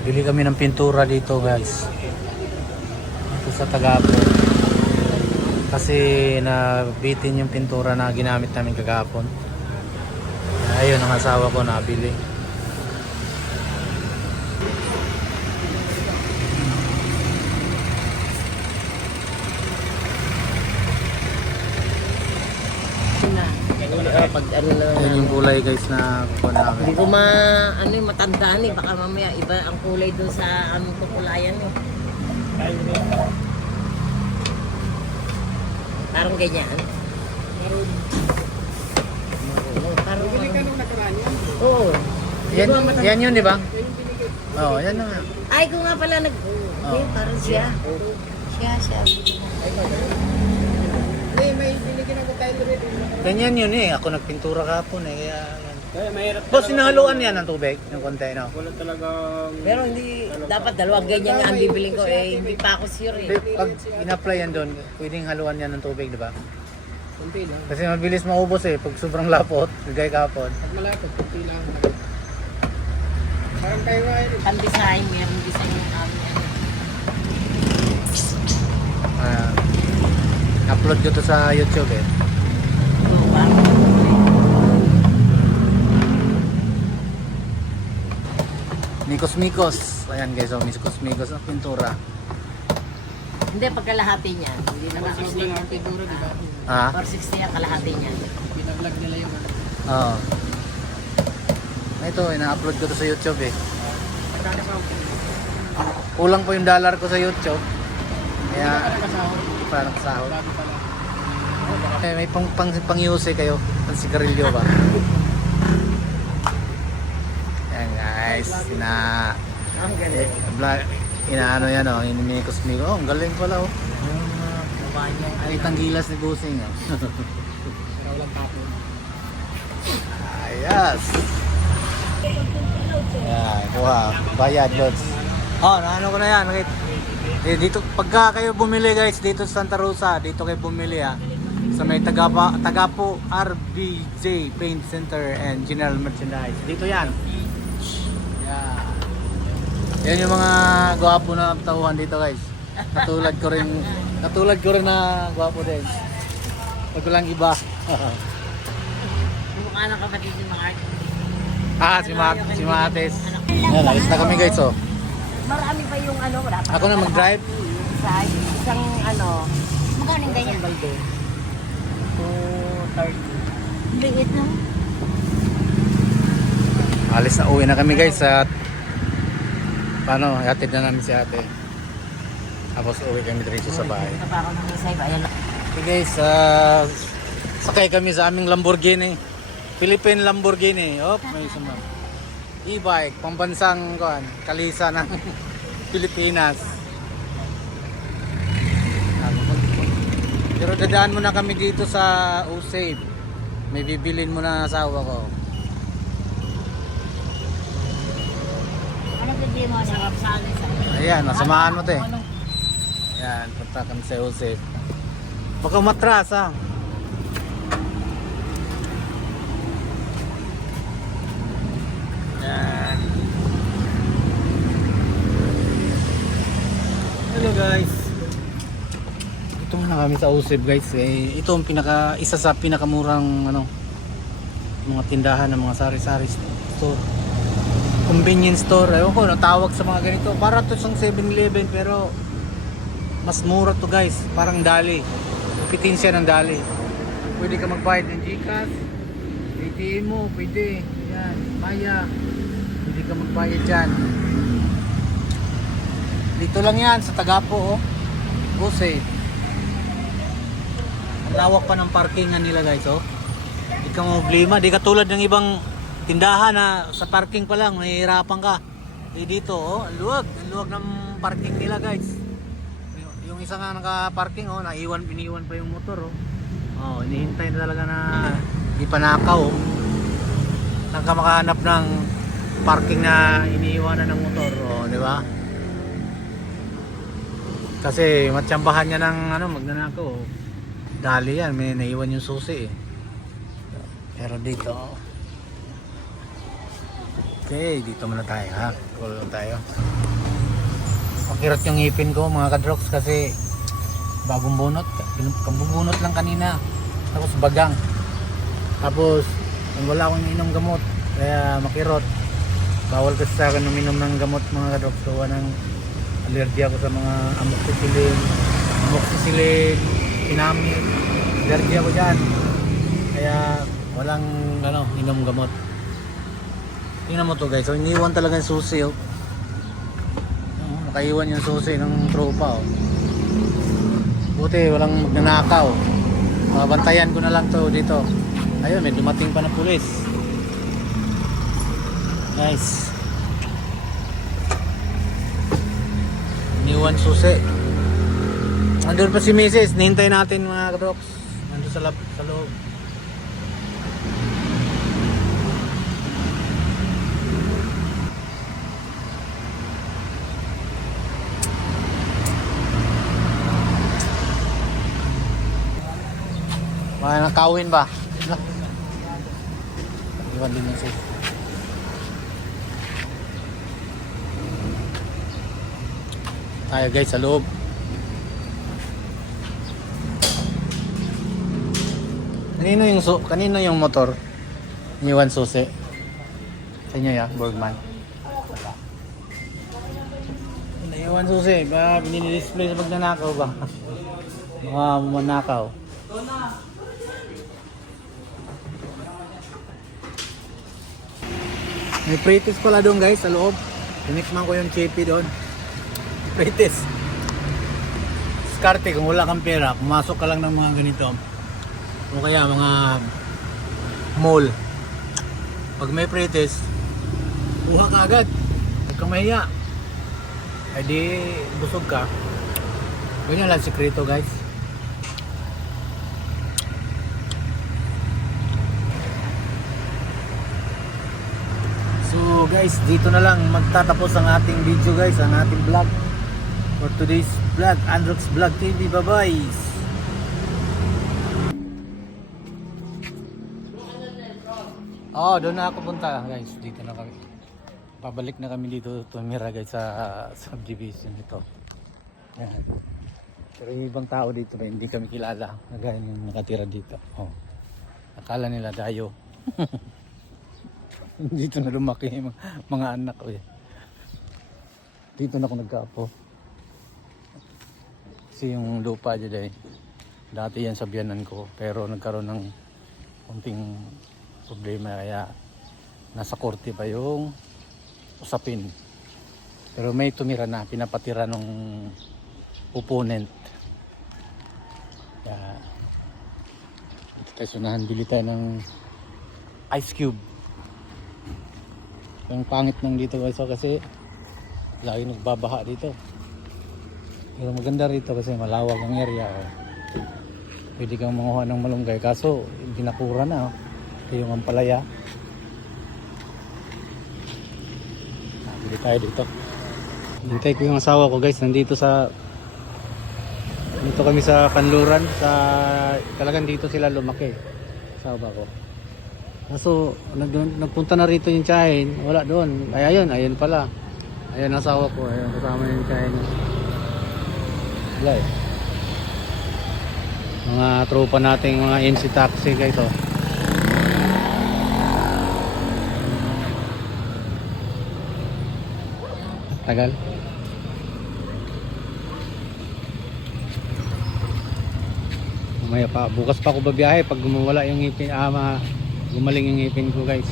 Bili kami ng pintura dito guys. Ito sa Tagapo. Kasi nabitin yung pintura na ginamit namin kagapon. Ayun ang asawa ko nabili. Pag ano na, Ayun yung kulay guys na kukuha namin. hindi ko matandaan eh. Baka mamaya iba ang kulay doon sa aming kukulayan eh. Parang ganyan. Parang Bili ka nung nakaraan yan. oo. Yan yun di ba? Oo, yan na nga. Ay, ko nga pala okay, parang siya. Siya. Hindi, may binigyan ako tayo rin. Ganyan yun eh. Ako nagpintura kahapon eh. Kaya yan. Kaya mahirap Boss, sinahaluan yan ng tubig? Ng konti, no? wala talagang... Pero hindi, dapat dalawang ganyan nga ang bibiling ko eh. Hindi pa ako sure eh. Pag in-apply yan doon, pwedeng haluan yan ng tubig, di ba? Kunti lang. Kasi mabilis maubos eh. Pag sobrang lapot, gagay kahapon. Pag malapit, kunti lang. Parang kayo nga yun. Ang design, meron design yung amin. Upload ko to sa YouTube eh. Oo, parang Mikos. Ayan guys, oh, Mikos ang pintura. hindi, pagkalahati niya. Hindi na Mas lang. lang ang pintura, di ba? Ha? 460 ang kalahati niya. Pinablog nila yung ano. Oo. Ito, ina-upload ko to sa YouTube eh. Magkano sa ako? Kulang po yung dollar ko sa YouTube. Kaya, Nakasahod. parang sahod. Bago pala. May pang-use kayo. Pang sigarilyo ba? Ayan guys. Ang galing. Inaano yan o. Inimikos. Oh, ang galing pala o. Babae niya. Ay, tanggilas ni Busing o. Pero walang tapon. Ayas. Ayan, kuha. Bayad, Lods. Oh, naano ko na yan. Dito, pagka kayo bumili guys, dito sa Santa Rosa, dito kayo bumili ha. Sa may Tagapo RBJ Paint Center and General Merchandise. Dito yan. Yan yung mga gwapo na tauhan dito guys. Katulad ko rin na gwapo din. Pag lang iba. Mukha ng kapatid ni Mark. Si Mates. Yan, alis na kami guys oh. Marami pa yung ano, wala pa. Ako na mag-drive. Isang ano. Magkano yung ganyan? Isang balde. 230. Liit no? Alis na, uwi na kami guys at paano, hatid na namin si ate. Tapos uwi kami diretso sa bahay. Ito pa ako ng isay ba? Ayan lang. Okay guys, sakay kami sa aming Lamborghini. Philippine Lamborghini. Oh, may sumam. E-bike, pambansang kalisa ng Pilipinas. Pero dadaan muna kami dito sa Usave. May bibilin muna asawa ko. Ano pwede mo? Sarap sa akin sa Ayan, nasamahan mo to eh. Ayan, punta kami sa Usave. Baka matras ha. Ayan. Hello guys. Ito na kami sa Usave guys. Ito ang isa sa pinakamurang mga tindahan ng mga sari-sari store. Convenience store. Ewan ko, natawag sa mga ganito. Para to isang 7-Eleven pero mas mura to guys. Parang Dali. Pitin siya ng Dali. Pwede ka magbayad ng GCash. ATM mo, pwede. Yan, Maya. Pwede ka magbayad dyan. Dito lang yan sa Tagapo oh. Usave. Ang lawak pa ng parkingan nila guys oh. Di ka problema, di katulad ng ibang tindahan na sa parking pa lang mahihirapan ka. Dito oh, ang luwag ng parking nila guys. Yung isa nga naka-parking oh, iniwan pa yung motor oh. Oh, inihintay na talaga na ipanakaw oh. Saan ka makahanap ng parking na iniiwanan ng motor oh, di ba? Kasi matsambahan niya ng magnanakaw oh. Dali yan, may naiwan yung susi eh. Pero dito Okay, dito muna tayo ha. Cool lang tayo. Pakirot yung ngipin ko mga kadrox kasi bagong bunot. Kabubunot lang kanina. Tapos bagang. Tapos wala akong inom gamot. Kaya makirot. Bawal kasi sa akin uminom ng gamot mga kadrox. Gawa ng allergy ako sa mga amoxicillin, pinamid. Allergy ako dyan. Kaya walang inom gamot. Tingnan mo to guys, so iniwan talaga yung susi oh. Nakaiwan yung susi ng tropa oh. Buti walang magnanakaw. Mabantayan ko na lang to dito. Ayun, may dumating pa na pulis. Guys. Iniwan susi. Nandun pa si Mrs. Nihintay natin mga kadrops. Nandun sa loob. Nakawin ba? Iwan din yung sis. Tayo guys sa loob. Kanino yung motor? Iniwan susi. Sa inyo ya, Borgman. Iniwan susi. Ba dinidisplay sa pagnanakaw ba? Mga manakaw. May Pritis pala doon guys sa loob. Tinikman ko yung chippy doon. Pritis. Diskarte kung wala kang pera, pumasok ka lang ng mga ganito. O kaya mga mall. Pag may Pritis, kuha ka agad. Huwag kang mahiya. Ay di busog ka. Ganyan lang sikreto guys. So guys, dito na lang magtatapos ang ating video guys, ang ating vlog for today's vlog, Androx Vlog TV. Bye bye. Doon na ako punta guys, dito na kami. Pabalik na kami dito tumira guys sa subdivision ito. Ayan. Pero yung ibang tao dito ba, hindi kami kilala, nagaya yung nakatira dito. Akala nila dayo. Dito na lumaki yung mga anak ko eh. Dito na ako nagkaapo. Kasi yung lupa dyan eh, dati yan sa biyanan ko. Pero nagkaroon ng konting problema kaya nasa korte pa yung usapin. Pero may tumira na, pinapatira nung opponent. Kaya dito tayo sunahan, bili tayo ng ice cube. Yung pangit ng dito guys kasi lagi nagbabaha dito. Pero maganda rito kasi malawak ang area. Pwede kang manguha ng malunggay kaso ginakura na. Ito yung ampalaya. Bili tayo dito. Hintay ko yung asawa ko guys. Nandito kami sa Kanluran. Talagang dito sila lumaki. Asawa ko. Kaso nagpunta na rito yung tiyahin, wala doon. Ay ayun pala. Ayun asawa ko, ayun kasama yung tiyahin. Wala eh. Mga tropa nating mga NC taxi guys oh. Tagal. Mamaya pa, bukas pa ako babiyahe pag gumawala yung ngipin, gumaling yung ngipin ko guys.